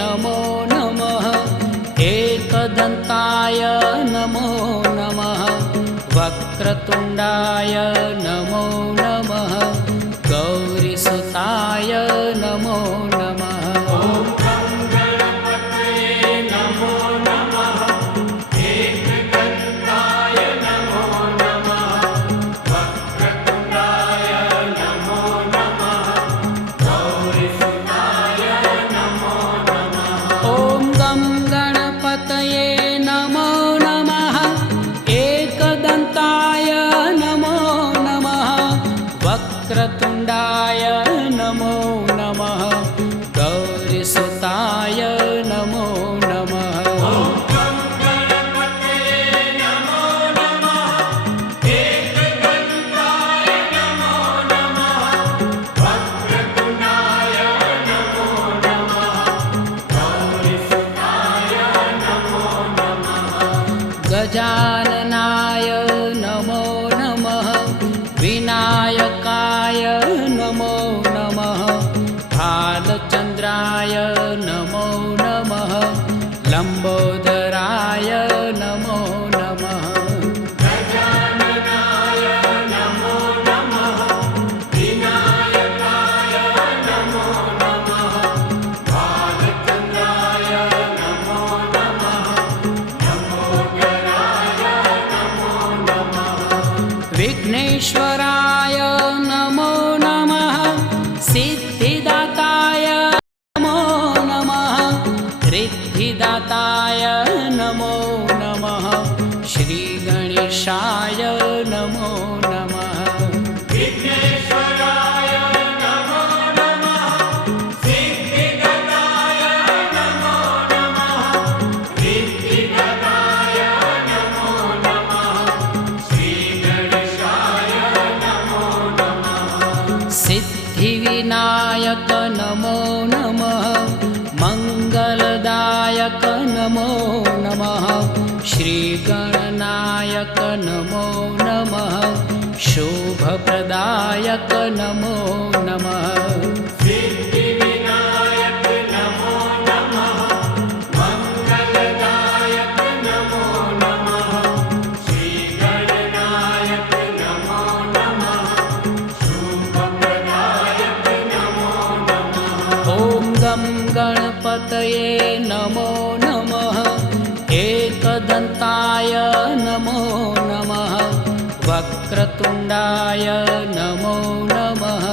नमो नमः। एकदन्ताय नमो नमः। वक्रतुण्डाय नमो नमः। गौरीसुताय नमो नमः। वक्रतुण्डाय नमो नमः। गौरीसुताय नमो नमः। ॐ गं गणपतये नमो नमः। एकदन्ताय नमो नमः। वक्रतुण्डाय नमो नमः। गौरीसुताय नमो नमः। गजाननाय नमो नमः। विनायकाय नमो नमः। भालचन्द्राय नमो नमः। लम्बोदराय नमो नमः। गजाननाय नमो नमः। विनायकाय नमो नमः। भालचन्द्राय नमो नमः। लम्बोदराय नमो नमः। विघ्नेश्वराय नमो नमः। सिद्धिदाताय नमो नमः। रिद्धिदाताय नमो नमः। श्रीगणेशाय नमो नमः। विघ्नेश्वराय नमो नमः। सिद्धिदाताय नमो नमः। रिद्धिदाताय नमो नमः। श्रीगणेशाय नमो नमः। सिद्धिविनायक नमो नमः। मङ्गलदायक नमो नमः। श्रीगणनायक नमो नमः। शुभप्रदायक नमो नमः। सिद्धिविनायक नमो नमः। मङ्गलदायक नमो नमः। श्रीगणनायक नमो नमः। शुभप्रदायक नमो नमः। ॐ गं गणपतये नमो नमः। एकदन्ताय नमो नमः। वक्रतुण्डाय नमो नमः।